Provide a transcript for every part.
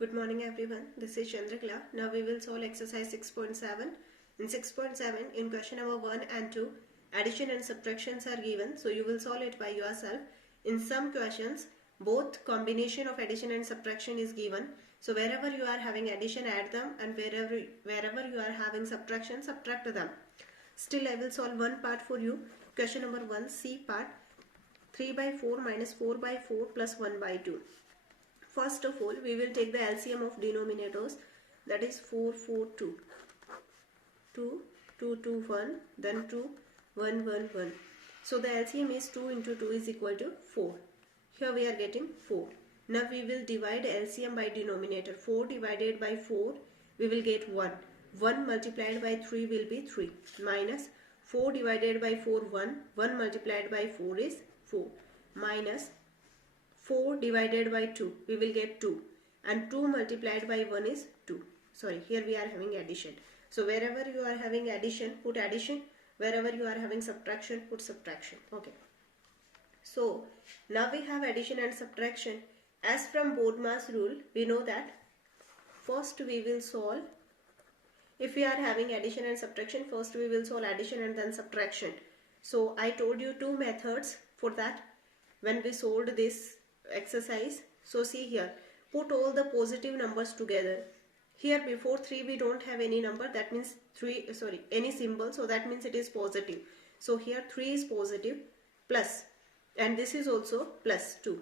Good morning everyone. This is Chandrakala. Now we will solve exercise 6.7. In 6.7, in question number 1 and 2, addition and subtractions are given. So you will solve it by yourself. In some questions, both combination of addition and subtraction is given. So wherever you are having addition, add them, and wherever you are having subtraction, subtract them. Still I will solve one part for you. Question number 1, C part. 3 by 4 minus 4 by 4 plus 1 by 2. First of all, we will take the LCM of denominators, that is 4, 4, 2. 2, 2, 2, 1, then 2, 1, 1, 1. So the LCM is 2 into 2 is equal to 4. Here we are getting 4. Now we will divide LCM by denominator. 4 divided by 4, we will get 1. 1 multiplied by 3 will be 3. Minus 4 divided by 4, 1. 1 multiplied by 4 is 4. Minus 4 divided by 2, we will get 2, and 2 multiplied by 1 is 2. Sorry, here we are having addition. So wherever you are having addition, put addition. Wherever you are having subtraction, put subtraction. Okay. So now we have addition and subtraction. As from BODMAS rule, we know that first we will solve, if we are having addition and subtraction, first we will solve addition and then subtraction. So I told you two methods for that when we solved this exercise. So see here, put all the positive numbers together. Here before 3 we don't have any number, that means any symbol, so that means it is positive. So here 3 is positive, plus, and this is also plus 2,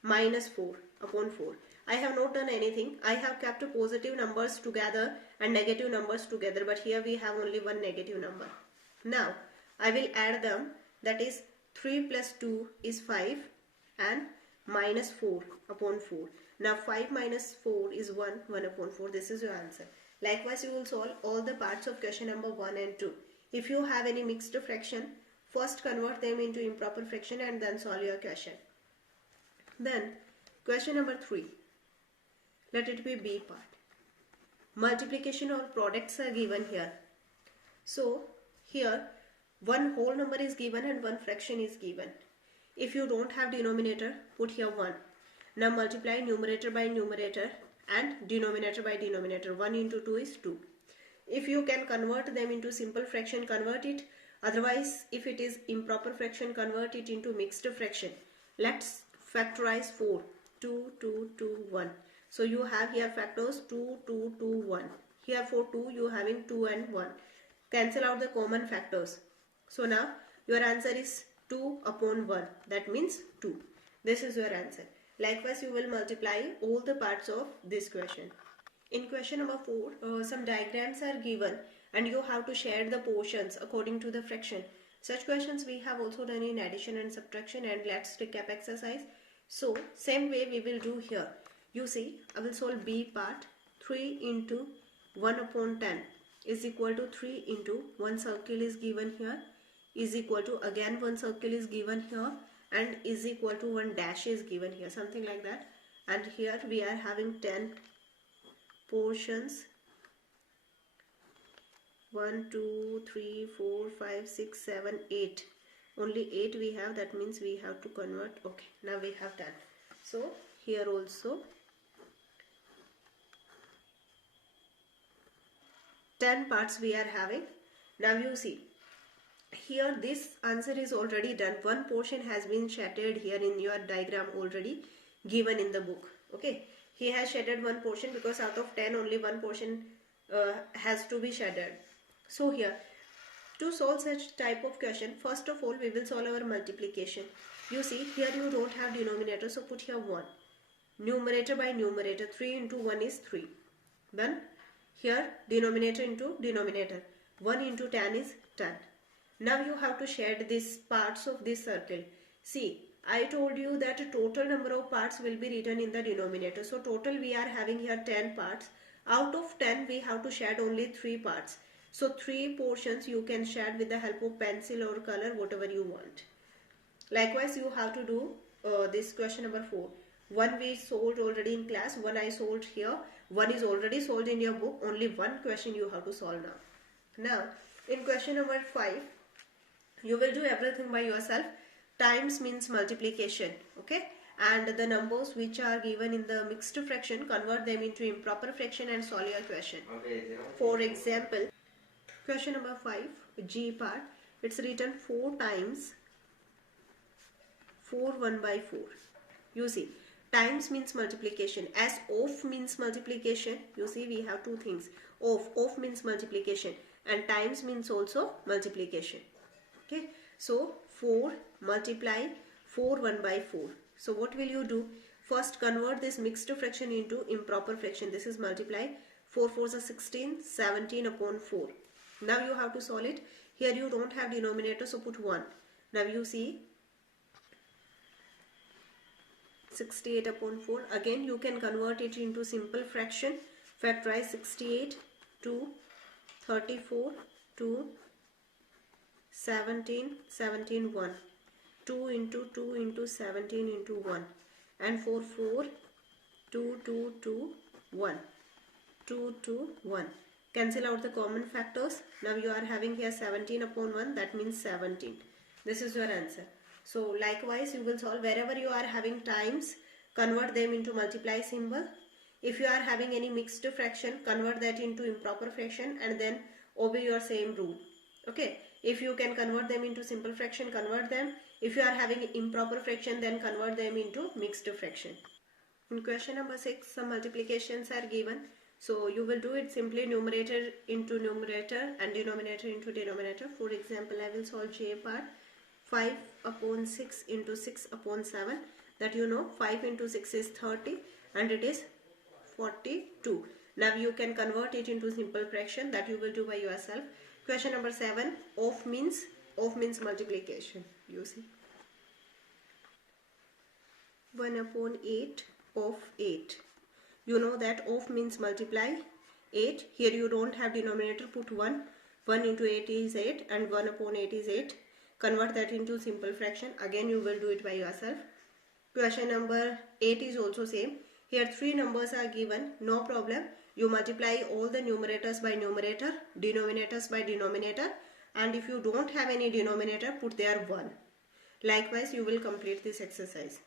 minus 4 upon 4. I have not done anything. I have kept positive numbers together and negative numbers together, but here we have only one negative number. Now I will add them, that is 3 plus 2 is 5 and minus 4 upon 4. Now 5 minus 4 is 1, 1 upon 4. This is your answer. Likewise, you will solve all the parts of question number 1 and 2. If you have any mixed fraction, first convert them into improper fraction and then solve your question. Then question number 3. Let it be B part. Multiplication or products are given here. So here one whole number is given and one fraction is given. If you don't have denominator, put here 1. Now multiply numerator by numerator and denominator by denominator. 1 into 2 is 2. If you can convert them into simple fraction, convert it. Otherwise, if it is improper fraction, convert it into mixed fraction. Let's factorize 4. 2, 2, 2, 1. So you have here factors 2, 2, 2, 1. Here for 2 you having 2 and 1. Cancel out the common factors. So now your answer is 2 upon 1. That means 2. This is your answer. Likewise, you will multiply all the parts of this question. In question number 4, some diagrams are given and you have to share the portions according to the fraction. Such questions we have also done in addition and subtraction, and let's recap exercise. So same way we will do here. You see, I will solve B part. 3 into 1 upon 10 is equal to 3 into 1 circle is given here, is equal to again 1 circle is given here, and is equal to 1 dash is given here, something like that. And here we are having 10 portions. 1, 2, 3, 4, 5, 6, 7, 8. Only 8 we have, that means we have to convert. Okay, now we have done. So here also 10 parts we are having. Now you see, here this answer is already done. One portion has been shaded here in your diagram already given in the book. Okay, he has shaded one portion because out of 10 only one portion has to be shaded. So here, to solve such type of question, first of all we will solve our multiplication. You see, here you don't have denominator, so put here 1. Numerator by numerator, 3 into 1 is 3. Then here denominator into denominator, 1 into 10 is 10. Now you have to shade these parts of this circle. See, I told you that total number of parts will be written in the denominator. So total we are having here 10 parts. Out of 10 we have to shade only 3 parts. So 3 portions you can shade with the help of pencil or color, whatever you want. Likewise, you have to do this question number 4. One we solved already in class, one I solved here, one is already solved in your book. Only one question you have to solve now. Now in question number 5, you will do everything by yourself. Times means multiplication, okay, and the numbers which are given in the mixed fraction, convert them into improper fraction and solve your question. For example, question number 5, G part, it's written 4 times 4 1 by 4. You see, times means multiplication. As of means multiplication, you see we have two things. Of means multiplication and times means also multiplication. Okay, so 4 multiply 4 1 by 4. So what will you do? First convert this mixed fraction into improper fraction. This is multiply 4 4s are 16, 17 upon 4. Now you have to solve it. Here you don't have denominator, so put 1. Now you see 68 upon 4. Again you can convert it into simple fraction. Factorize 68 to 34 to 17, 17 1. 2 into 2 into 17 into 1. And for 4, 2, 2, 2, 1. 2, 2, 1. Cancel out the common factors. Now you are having here 17 upon 1. That means 17. This is your answer. So likewise you will solve wherever you are having times, convert them into multiply symbol. If you are having any mixed fraction, convert that into improper fraction and then obey your same rule. Okay. If you can convert them into simple fraction, convert them. If you are having improper fraction, then convert them into mixed fraction. In question number 6, some multiplications are given. So you will do it simply numerator into numerator and denominator into denominator. For example, I will solve J part. 5 upon 6 into 6 upon 7. That you know 5 into 6 is 30 and it is 42. Now you can convert it into simple fraction. That you will do by yourself. Question number 7, of means multiplication. You see 1 upon 8 of 8. You know that of means multiply 8. Here you don't have denominator, put 1. 1 into 8 is 8 and 1 upon 8 is 8. Convert that into simple fraction. Again you will do it by yourself. Question number 8 is also same. Here 3 numbers are given. No problem. You multiply all the numerators by numerator, denominators by denominator, and if you don't have any denominator, put there 1. Likewise, you will complete this exercise.